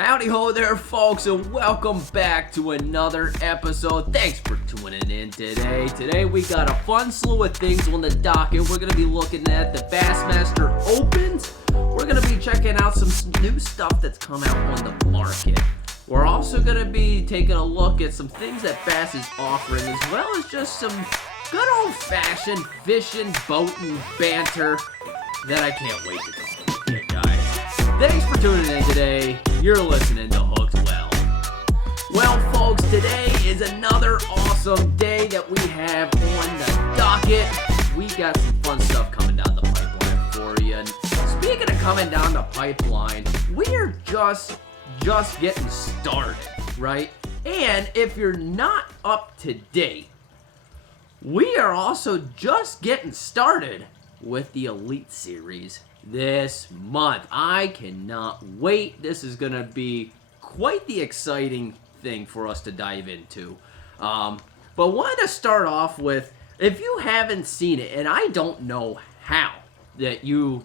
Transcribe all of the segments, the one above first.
Howdy ho there, folks, and welcome back to another episode. Thanks for tuning in today. Today we got a fun slew of things on the docket. We're going to be looking at the BassMasters Opens. We're going to be checking out some new stuff that's come out on the market. We're also going to be taking a look at some things that Bass is offering, as well as just some good old-fashioned fishing, boating, banter that I can't wait to talk to you guys. Thanks for tuning in today. You're listening to Hooked Well. Well, folks, today is another awesome day that we have on the docket. We got some fun stuff coming down the pipeline for you. And speaking of coming down the pipeline, we are just getting started, right? And if you're not up to date, we are also just getting started with the Elite Series this month. I cannot wait. This is going to be quite the exciting thing for us to dive into. But wanted to start off with, if you haven't seen it, and I don't know how that you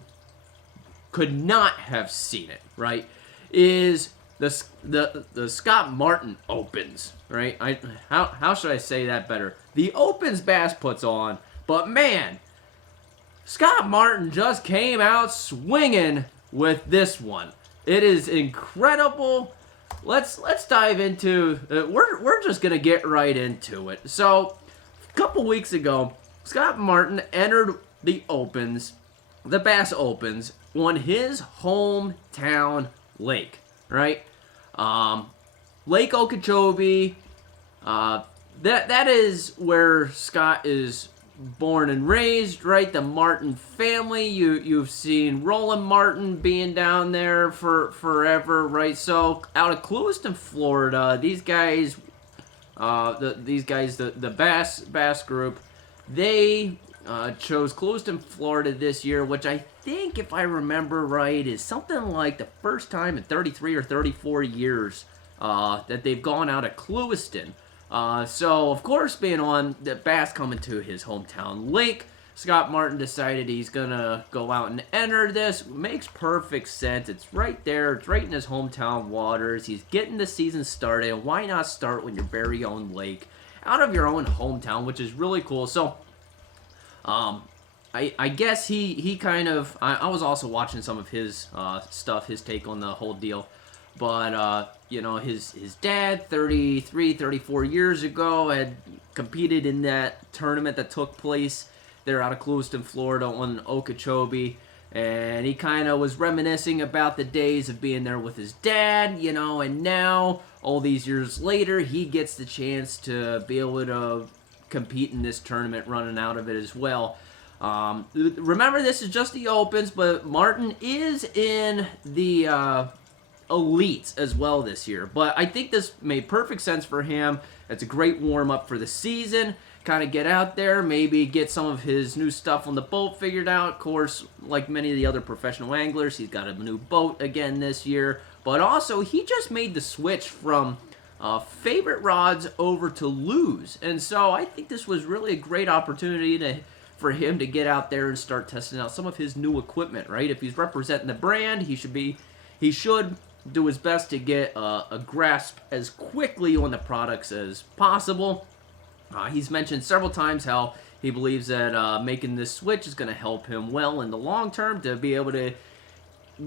could not have seen it, right, is the Scott Martin Opens, right? How should I say that better? The Opens Bass puts on, but man, Scott Martin just came out swinging with this one. It is incredible. Let's dive into it. We're just gonna get right into it. So, a couple weeks ago, Scott Martin entered the Opens, the Bass Opens, on his hometown lake, right? Lake Okeechobee. That is where Scott is born and raised, right? The Martin family. You've seen Roland Martin being down there for forever, right? So out of Clewiston, Florida, these guys, the Bass group, they chose Clewiston, Florida this year, which I think, if I remember right, is something like the first time in 33 or 34 years that they've gone out of Clewiston. So, of course, being on the Bass coming to his hometown lake, Scott Martin decided he's gonna go out and enter this. Makes perfect sense. It's right there. It's right in his hometown waters. He's getting the season started. And why not start with your very own lake out of your own hometown, which is really cool. So, I guess he kind of, I was also watching some of his stuff, his take on the whole deal. But, you know, his dad, 33, 34 years ago, had competed in that tournament that took place there out of Clewiston, Florida on Okeechobee. And he kind of was reminiscing about the days of being there with his dad, you know, and now, all these years later, he gets the chance to be able to compete in this tournament, running out of it as well. Remember, this is just the Opens, but Martin is in the Elites as well this year. But I think this made perfect sense for him. It's a great warm-up for the season. Kind of get out there, maybe get some of his new stuff on the boat figured out. Of course, like many of the other professional anglers, he's got a new boat again this year. But also, he just made the switch from favorite rods over to lures. And so I think this was really a great opportunity for him to get out there and start testing out some of his new equipment, right? If he's representing the brand, he should do his best to get a grasp as quickly on the products as possible. He's mentioned several times how he believes that making this switch is going to help him well in the long term to be able to,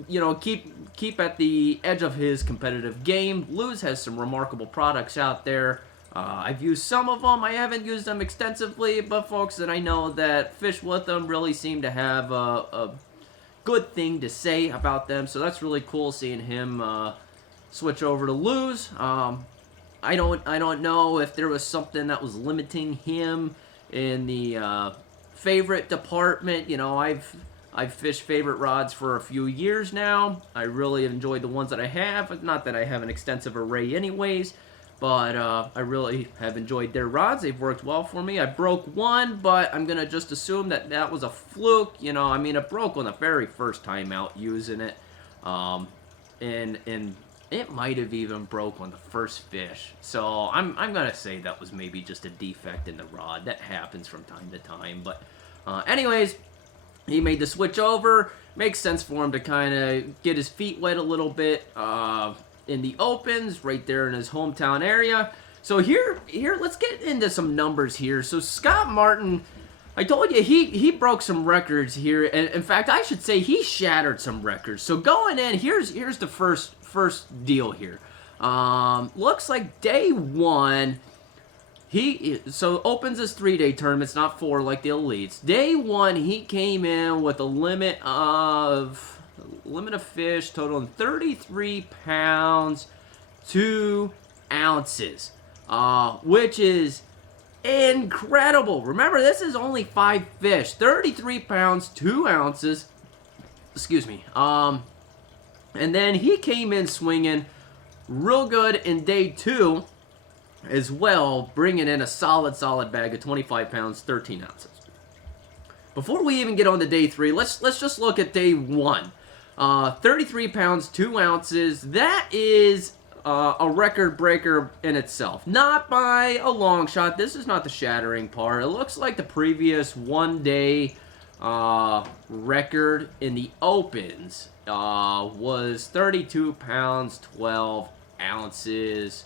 you know, keep at the edge of his competitive game. Luz has some remarkable products out there. I've used some of them. I haven't used them extensively, but folks that I know that fish with them really seem to have a good thing to say about them. So that's really cool seeing him switch over to lures. I don't know if there was something that was limiting him in the favorite department. You know, I've fished favorite rods for a few years now. I really enjoyed the ones that I have. Not that I have an extensive array anyways, but I really have enjoyed their rods. They've worked well for me. I broke one, but I'm going to just assume that was a fluke. You know, I mean, it broke on the very first time out using it. And it might have even broke on the first fish. So I'm going to say that was maybe just a defect in the rod. That happens from time to time. But anyways, he made the switch over. Makes sense for him to kind of get his feet wet a little bit. in the Opens, right there in his hometown area. So here, let's get into some numbers here. So Scott Martin, I told you he broke some records here, and in fact, I should say he shattered some records. So going in, here's the first deal here. Looks like day one. So Opens is 3-day tournaments, not 4 like the elites. Day one, he came in with a limit of fish totaling 33 pounds 2 ounces, which is incredible. Remember, this is only 5 fish, 33 pounds 2 ounces. Excuse me. And then he came in swinging real good in day 2 as well, bringing in a solid bag of 25 pounds 13 ounces. Before we even get on to day 3, let's just look at day 1. 33 pounds 2 ounces. That is a record breaker in itself. Not by a long shot. This is not the shattering part. It looks like the previous 1-day record in the Opens was 32 pounds 12 ounces.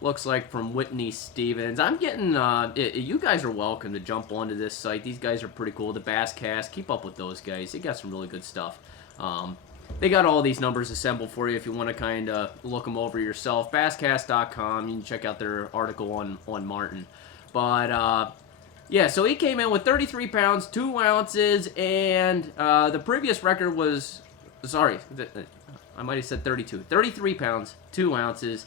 Looks like from Whitney Stevens. I'm getting, you guys are welcome to jump onto this site. These guys are pretty cool. The Basscast, keep up with those guys. They got some really good stuff. They got all these numbers assembled for you if you want to kind of look them over yourself. Basscast.com. You can check out their article on Martin. But, yeah, so he came in with 33 pounds, 2 ounces, and the previous record was, sorry, I might have said 32. 33 pounds, 2 ounces.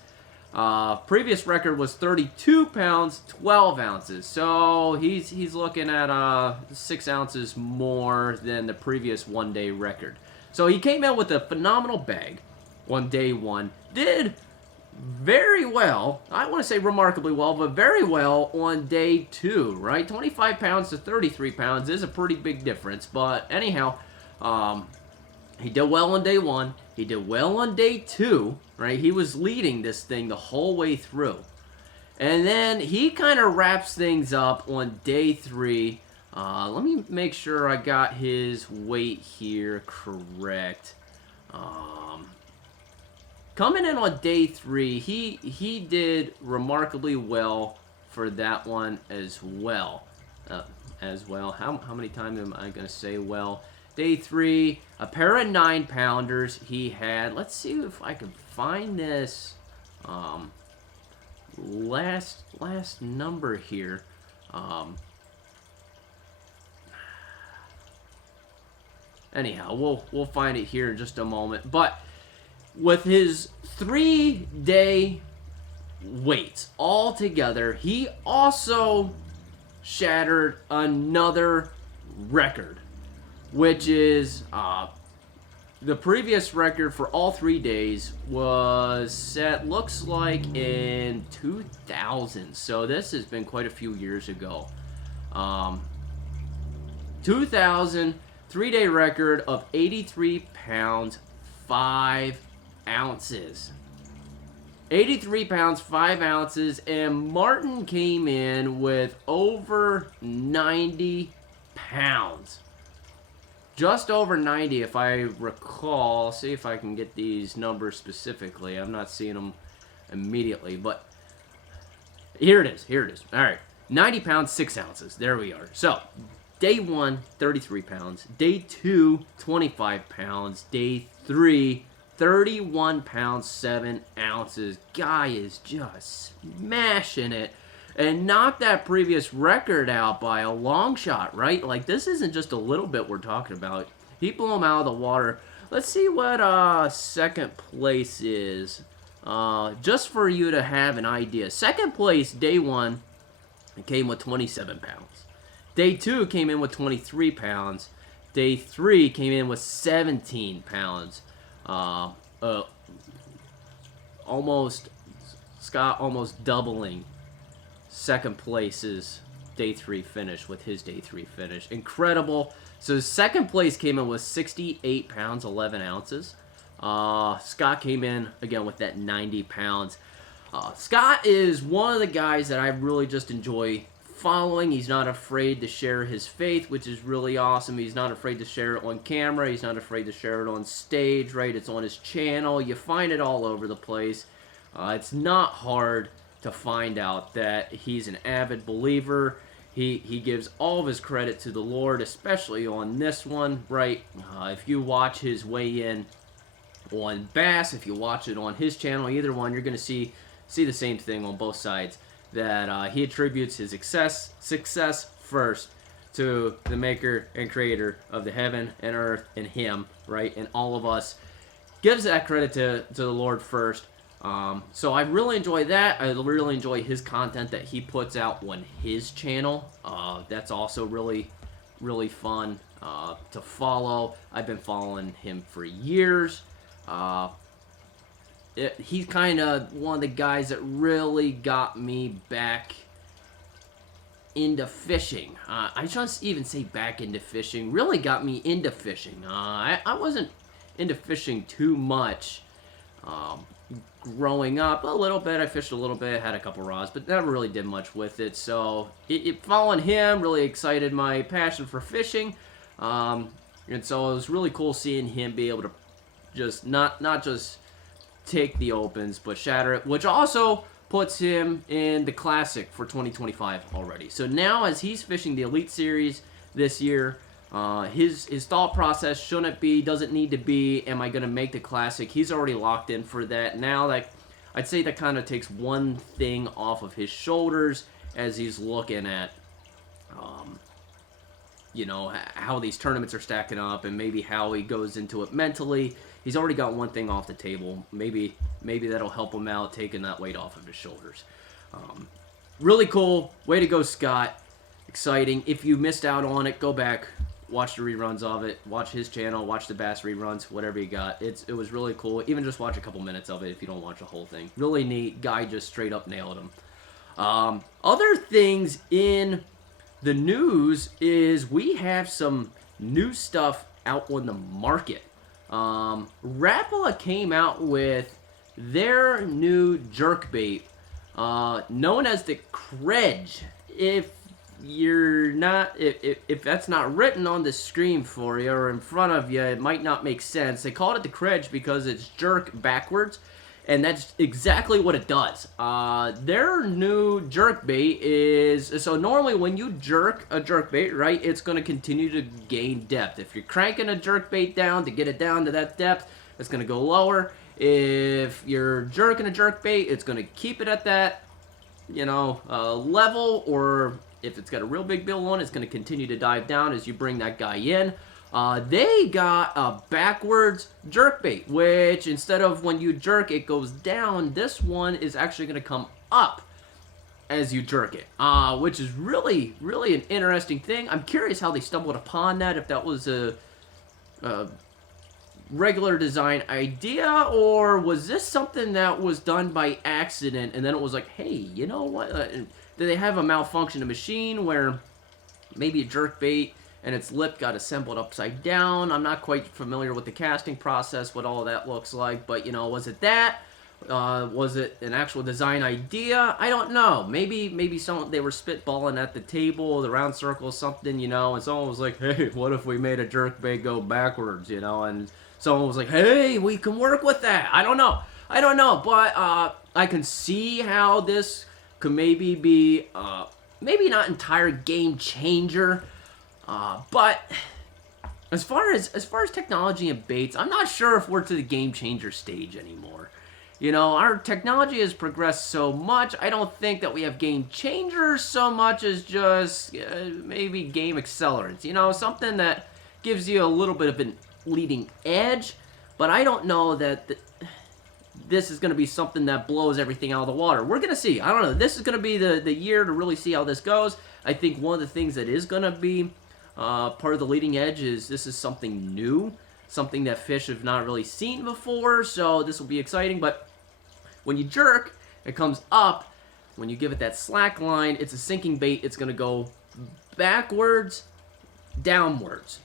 Previous record was 32 pounds, 12 ounces. So he's looking at 6 ounces more than the previous 1-day record. So he came in with a phenomenal bag on day 1. Did very well. I want to say remarkably well, but very well on day 2, right? 25 pounds to 33 pounds is a pretty big difference. But anyhow, he did well on day 1. He did well on day 2, right? He was leading this thing the whole way through. And then he kind of wraps things up on day 3. Let me make sure I got his weight here correct. Coming in on day 3, he did remarkably well for that one as well. How many times am I going to say well? Day 3, a pair of 9-pounders he had. Let's see if I can find this last number here. Anyhow, we'll find it here in just a moment. But with his 3-day weights all together, he also shattered another record, which is the previous record for all 3 days was set, looks like, in 2000. So this has been quite a few years ago. 2000, 3-day record of 83 pounds, 5 ounces. 83 pounds, 5 ounces, and Martin came in with over 90 pounds. Just over 90, if I recall. See if I can get these numbers specifically. I'm not seeing them immediately, but here it is. All right, 90 pounds, 6 ounces. There we are. So, day 1, 33 pounds. Day 2, 25 pounds. Day 3, 31 pounds, 7 ounces. Guy is just smashing it. And knocked that previous record out by a long shot, right? Like, this isn't just a little bit we're talking about. He blew him out of the water. Let's see what second place is. Just for you to have an idea. Second place, day 1, came with 27 pounds. Day 2 came in with 23 pounds. Day 3 came in with 17 pounds. Scott almost doubling second place's day 3 finish with his day 3 finish. Incredible. So second place came in with 68 pounds, 11 ounces. Scott came in, again, with that 90 pounds. Scott is one of the guys that I really just enjoy following. He's not afraid to share his faith, which is really awesome. He's not afraid to share it on camera. He's not afraid to share it on stage, right? It's on his channel. You find it all over the place. It's not hard to find out that he's an avid believer. He gives all of his credit to the Lord, especially on this one, right? If you watch his weigh-in on Bass, if you watch it on his channel, either one, you're going to see the same thing on both sides, that he attributes his success first to the maker and creator of the heaven and earth and him, right? And all of us. Gives that credit to the Lord first. So I really enjoy that. I really enjoy his content that he puts out on his channel. That's also really, really fun to follow. I've been following him for years. He's kind of one of the guys that really got me back into fishing. I just even say back into fishing. Really got me into fishing. I wasn't into fishing too much growing up. A little bit. I fished a little bit. Had a couple rods, but never really did much with it. So following him really excited my passion for fishing. And so it was really cool seeing him be able to just not just take the opens, but shatter it, which also puts him in the Classic for 2025 already. So now, as he's fishing the Elite Series this year, his thought process doesn't need to be, am I going to make the Classic? He's already locked in for that. Now, I'd say that kind of takes one thing off of his shoulders as he's looking at, how these tournaments are stacking up and maybe how he goes into it mentally. He's already got one thing off the table. Maybe that'll help him out, taking that weight off of his shoulders. Really cool. Way to go, Scott. Exciting. If you missed out on it, go back, watch the reruns of it, watch his channel, watch the Bass reruns, whatever you got. It was really cool. Even just watch a couple minutes of it if you don't watch the whole thing. Really neat. Guy just straight up nailed him. Other things in the news is we have some new stuff out on the market. Rapala came out with their new jerkbait, known as the KREJ. If that's not written on the screen for you or in front of you, it might not make sense. They called it the KREJ because it's jerk backwards, and that's exactly what it does. Their new jerkbait is, so normally when you jerk a jerkbait, right, it's going to continue to gain depth. If you're cranking a jerkbait down to get it down to that depth, it's going to go lower. If you're jerking a jerkbait, it's going to keep it at that, level, or if it's got a real big bill on it, it's going to continue to dive down as you bring that guy in. They got a backwards jerkbait, which instead of when you jerk it goes down, this one is actually going to come up as you jerk it, which is really, really an interesting thing. I'm curious how they stumbled upon that, if that was a regular design idea, or was this something that was done by accident, and then it was like, hey, you know what, did they have a malfunction of machine where maybe a jerkbait and its lip got assembled upside down? I'm not quite familiar with the casting process, what all of that looks like, but, was it that? Was it an actual design idea? I don't know. Maybe they were spitballing at the table, the round circle, something, and someone was like, hey, what if we made a jerkbait go backwards, and someone was like, hey, we can work with that. I don't know, but I can see how this could maybe be, maybe not entire game changer, but as far as technology and baits, I'm not sure if we're to the game changer stage anymore. Our technology has progressed so much. I don't think that we have game changers so much as just maybe game accelerants. Something that gives you a little bit of an leading edge, but I don't know that this is going to be something that blows everything out of the water. We're going to see. I don't know. This is going to be the year to really see how this goes. I think one of the things that is going to be part of the leading edge is this is something new, something that fish have not really seen before, so this will be exciting. But when you jerk, it comes up. When you give it that slack line, it's a sinking bait. It's going to go backwards, downwards.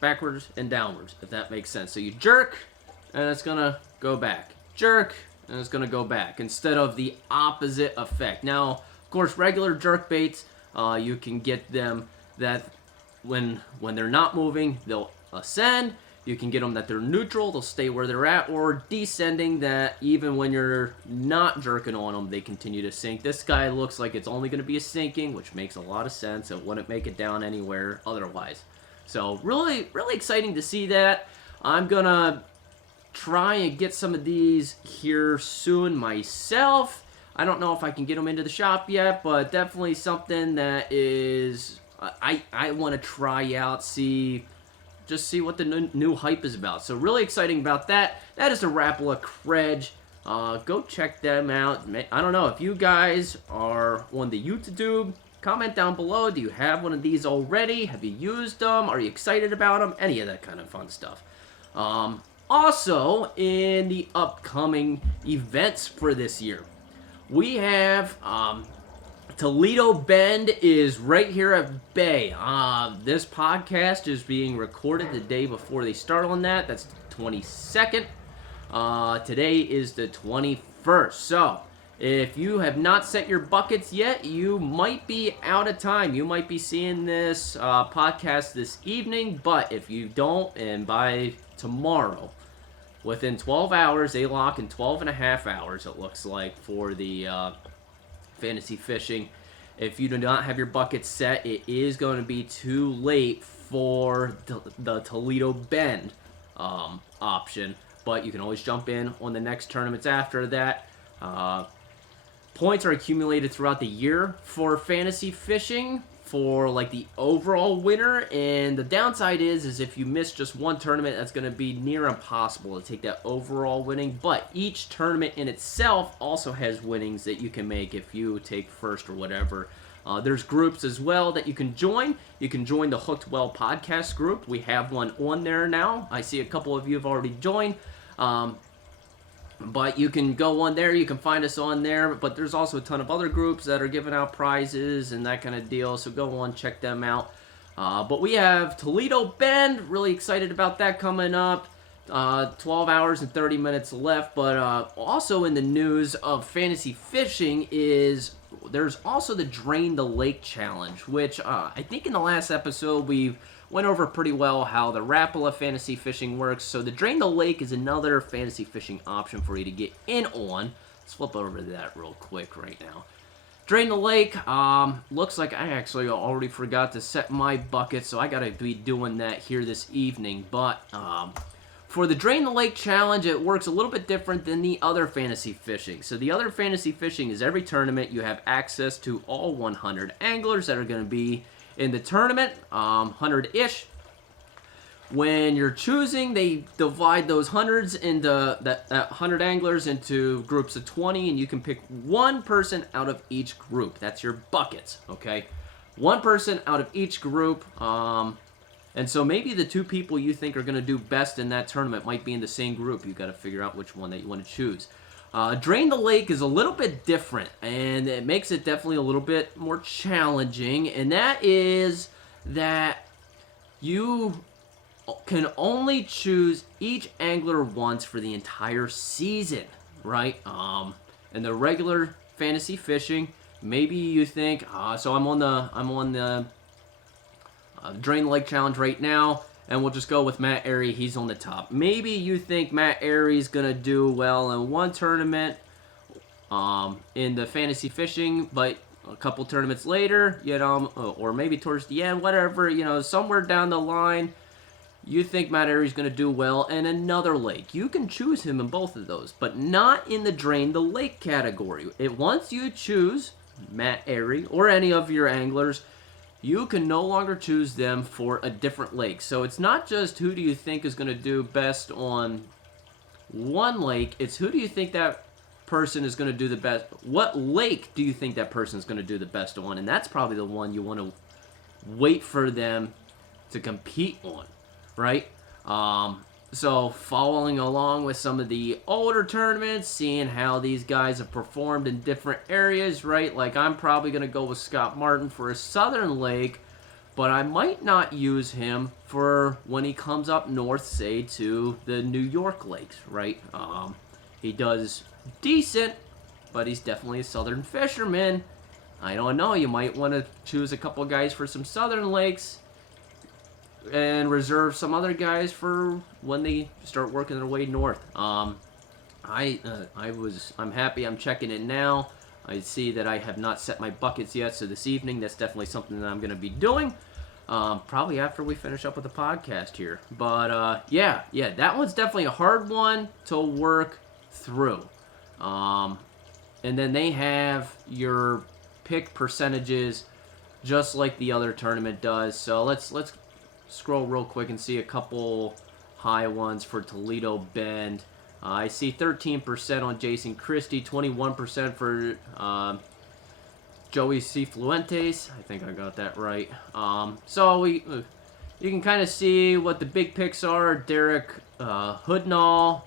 Backwards and downwards, if that makes sense. So you jerk, and it's going to go back. Jerk, and it's going to go back, instead of the opposite effect. Now, of course, regular jerk baits, You can get them that when they're not moving, they'll ascend. You can get them that they're neutral, they'll stay where they're at, or descending, that even when you're not jerking on them, they continue to sink. This guy looks like it's only going to be a sinking, which makes a lot of sense. It wouldn't make it down anywhere otherwise. So really, really exciting to see that. I'm going to try and get some of these here soon myself. I don't know if I can get them into the shop yet, but definitely something that is I want to try out, just see what the new hype is about. So really exciting about that. That is the Rapala KREJ. Go check them out. I don't know if you guys are on the YouTube. Comment down below. Do you have one of these already? Have you used them? Are you excited about them? Any of that kind of fun stuff. Also, in the upcoming events for this year, we have Toledo Bend is right here at Bay. This podcast is being recorded the day before they start on that. That's the 22nd. Today is the 21st. So, if you have not set your buckets yet, you might be out of time. You might be seeing this podcast this evening, but if you don't, and by tomorrow, within 12 hours, they lock in 12 and a half hours, it looks like, for the fantasy fishing. If you do not have your bucket set, it is going to be too late for the Toledo Bend option, but you can always jump in on the next tournaments after that. Points are accumulated throughout the year for fantasy fishing for like the overall winner, and the downside is if you miss just one tournament, that's going to be near impossible to take that overall winning. But each tournament in itself also has winnings that you can make if you take first or whatever. There's groups as well that you can join. You can join the Hooked Well podcast group. We have one on there now. I see a couple of you have already joined. But you can go on there, you can find us on there, but there's also a ton of other groups that are giving out prizes and that kind of deal, so go on, check them out. But we have Toledo Bend, really excited about that coming up. 12 hours and 30 minutes left, but also in the news of fantasy fishing is there's also the Drain the Lake Challenge, which I think in the last episode we went over pretty well how the Rapala fantasy fishing works. So the Drain the Lake is another fantasy fishing option for you to get in on. Let's flip over to that real quick right now. Drain the Lake, looks like I actually already forgot to set my bucket, so I gotta be doing that here this evening. But for the Drain the Lake Challenge, it works a little bit different than the other fantasy fishing. So the other fantasy fishing is every tournament you have access to all 100 anglers that are going to be in the tournament, 100-ish. When you're choosing, they divide those hundreds into that 100 anglers into groups of 20, and you can pick one person out of each group. That's your buckets, okay? One person out of each group. And so maybe the two people you think are going to do best in that tournament might be in the same group. You've got to figure out which one that you want to choose. Drain the Lake is a little bit different, and it makes it definitely a little bit more challenging, and that is that you can only choose each angler once for the entire season, right? In the regular fantasy fishing, maybe you think, so I'm on the Drain the Lake Challenge right now, and we'll just go with Matt Airy. He's on the top. Maybe you think Matt Airy's going to do well in one tournament in the fantasy fishing, but a couple tournaments later, or maybe towards the end, whatever, somewhere down the line, you think Matt Airy's going to do well in another lake. You can choose him in both of those, but not in the Drain the Lake category. Once you choose Matt Airy or any of your anglers, you can no longer choose them for a different lake. So it's not just who do you think is going to do best on one lake, it's who do you think that person is going to do the best. What lake do you think that person is going to do the best on? And that's probably the one you want to wait for them to compete on, right? So following along with some of the older tournaments, seeing how these guys have performed in different areas, right? Like I'm probably going to go with Scott Martin for a southern lake, but I might not use him for when he comes up north, say, to the New York lakes, right? He does decent, but he's definitely a southern fisherman. I don't know. You might want to choose a couple guys for some southern lakes and reserve some other guys for when they start working their way north. I'm happy. I'm checking it now. I see that I have not set my buckets yet, so this evening that's definitely something that I'm going to be doing. Probably after we finish up with the podcast here. But yeah, that one's definitely a hard one to work through. And then they have your pick percentages just like the other tournament does. So let's scroll real quick and see a couple high ones for Toledo Bend. I see 13% on Jason Christie, 21% for Joey Cifuentes. I think I got that right. So you can kind of see what the big picks are. Derek Hoodnall.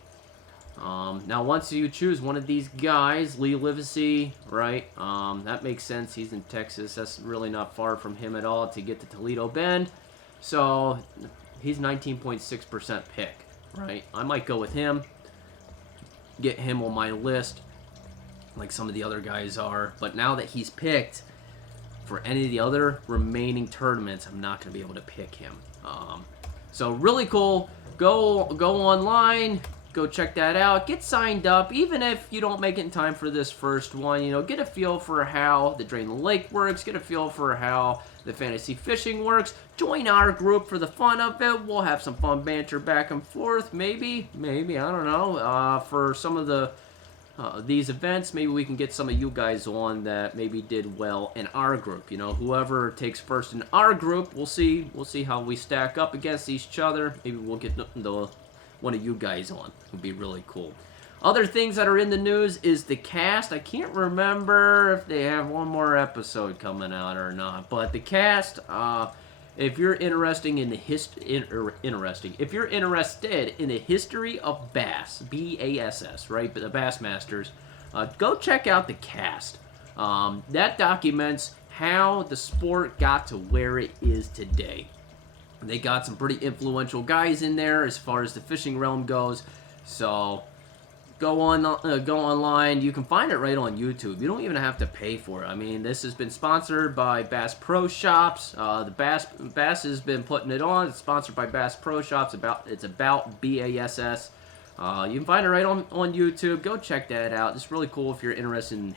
Now, once you choose one of these guys, Lee Livesey, right? That makes sense. He's in Texas. That's really not far from him at all to get to Toledo Bend. So he's 19.6% pick, right? I might go with him. Get him on my list like some of the other guys are. But now that he's picked for any of the other remaining tournaments, I'm not going to be able to pick him. So really cool. Go online. Go check that out. Get signed up. Even if you don't make it in time for this first one, get a feel for how the Drain the Lake works. Get a feel for how the fantasy fishing works. Join our group for the fun of it. We'll have some fun banter back and forth. Maybe, I don't know. For some of the these events, maybe we can get some of you guys on that maybe did well in our group. Whoever takes first in our group, we'll see how we stack up against each other. Maybe we'll get one of you guys on. It would be really cool. Other things that are in the news is the cast. I can't remember if they have one more episode coming out or not, but the cast, if you're interested in the history of bass, BASS, right? The BassMasters, go check out the cast. That documents how the sport got to where it is today. They got some pretty influential guys in there as far as the fishing realm goes. So go online. You can find it right on YouTube. You don't even have to pay for it. I mean, this has been sponsored by Bass Pro Shops. The Bass has been putting it on. It's sponsored by Bass Pro Shops. It's about BASS. You can find it right on YouTube. Go check that out. It's really cool if you're interested in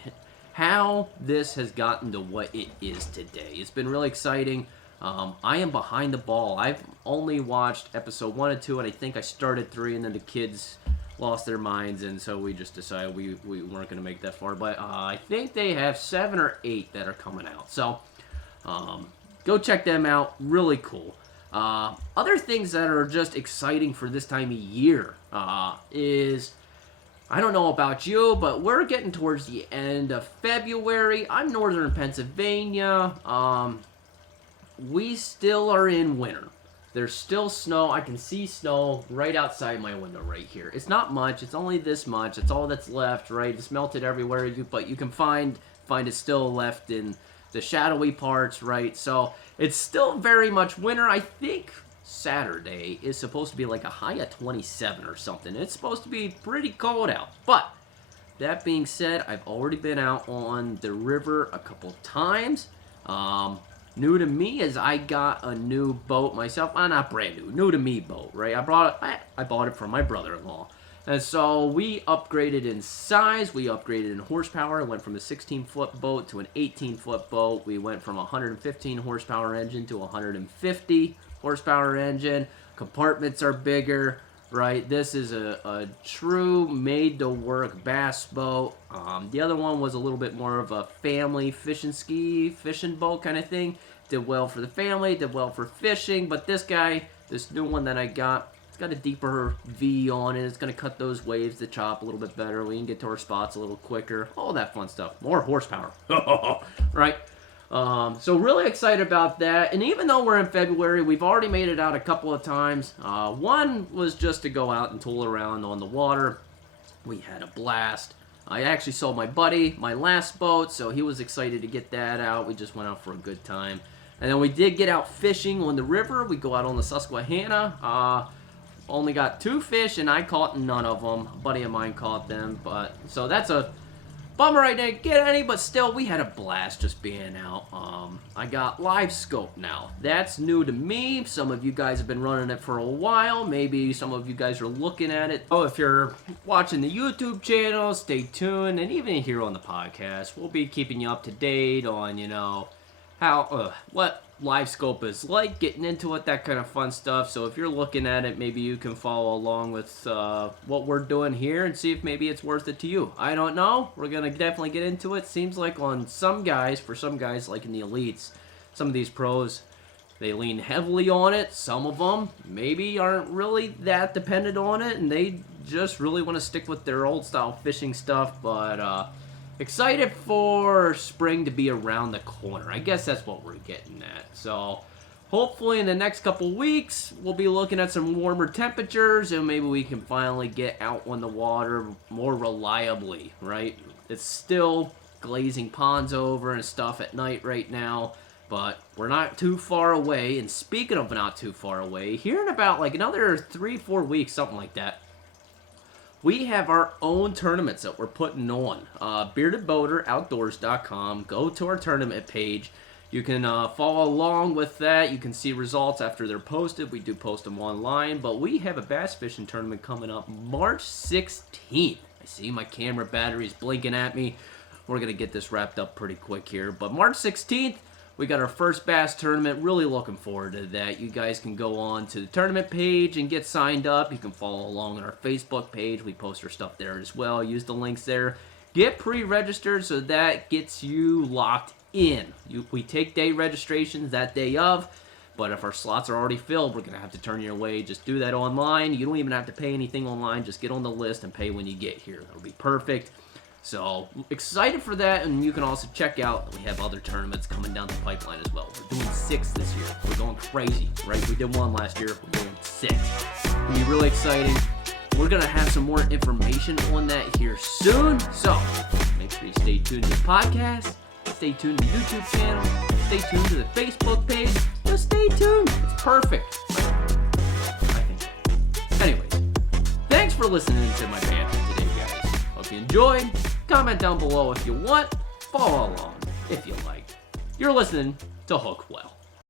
how this has gotten to what it is today. It's been really exciting. I am behind the ball. I've only watched episode 1 and 2, and I think I started 3, and then the kids lost their minds, and so we just decided we weren't going to make that far. But I think they have 7 or 8 that are coming out. So go check them out. Really cool. Other things that are just exciting for this time of year is, I don't know about you, but we're getting towards the end of February. I'm northern Pennsylvania. We still are in winter. There's still snow. I can see snow right outside my window right here. It's not much. It's only this much. It's all that's left, right? It's melted everywhere, but you can find it still left in the shadowy parts, right? So it's still very much winter. I think Saturday is supposed to be like a high of 27 or something. It's supposed to be pretty cold out. But that being said, I've already been out on the river a couple times. New to me is I got a new boat myself. Not brand new to me boat, right? I bought it from my brother-in-law. And so we upgraded in size, we upgraded in horsepower. Went from a 16-foot boat to an 18-foot boat. We went from a 115 horsepower engine to a 150 horsepower engine. Compartments are bigger, right? This is a true made-to-work bass boat. The other one was a little bit more of a family fish and ski fishing boat kind of thing. Did well for the family, did well for fishing, but this new one that I got, it's got a deeper V on it. It's going to cut those waves, the chop a little bit better. We can get to our spots a little quicker. All that fun stuff. More horsepower. Right? So really excited about that. And even though we're in February, we've already made it out a couple of times. One was just to go out and tool around on the water. We had a blast. I actually sold my buddy my last boat, so he was excited to get that out. We just went out for a good time. And then we did get out fishing on the river. We go out on the Susquehanna. Only got 2 fish, and I caught none of them. A buddy of mine caught them. So that's a Bummer I didn't get any, but still, we had a blast just being out. I got Live Scope now. That's new to me. Some of you guys have been running it for a while. Maybe some of you guys are looking at it. Oh, if you're watching the YouTube channel, stay tuned. And even here on the podcast, we'll be keeping you up to date on, how, what Live Scope is like, getting into it, that kind of fun stuff. So if you're looking at it, maybe you can follow along with what we're doing here and see if maybe it's worth it to you. I don't know. We're going to definitely get into it. Seems like for some guys, like in the elites, some of these pros, they lean heavily on it. Some of them maybe aren't really that dependent on it, and they just really want to stick with their old style fishing stuff. But excited for spring to be around the corner. I guess that's what we're getting at. So hopefully in the next couple weeks, we'll be looking at some warmer temperatures, and maybe we can finally get out on the water more reliably, right? It's still glazing ponds over and stuff at night right now, but we're not too far away. And speaking of not too far away, here in about like another 3-4 weeks, something like that, we have our own tournaments that we're putting on. BeardedBoaterOutdoors.com. Go to our tournament page. You can follow along with that. You can see results after they're posted. We do post them online. But we have a bass fishing tournament coming up March 16th. I see my camera batteries blinking at me. We're going to get this wrapped up pretty quick here. But March 16th, we got our first bass tournament. Really looking forward to that. You guys can go on to the tournament page and get signed up. You can follow along on our Facebook page. We post our stuff there as well. Use the links there. Get pre-registered so that gets you locked in. We take day registrations that day of, but if our slots are already filled, we're going to have to turn you away. Just do that online. You don't even have to pay anything online. Just get on the list and pay when you get here. That'll be perfect. So, excited for that, and you can also check out, we have other tournaments coming down the pipeline as well. We're doing 6 this year. We're going crazy, right? We did 1 last year. We're doing 6. It's going to be really exciting. We're going to have some more information on that here soon. So, make sure you stay tuned to the podcast. Stay tuned to the YouTube channel. Stay tuned to the Facebook page. Just stay tuned. It's perfect. I think. Anyways, thanks for listening to my banter today, guys. Hope you enjoyed. Comment down below if you want. Follow along if you like. You're listening to Hook Well.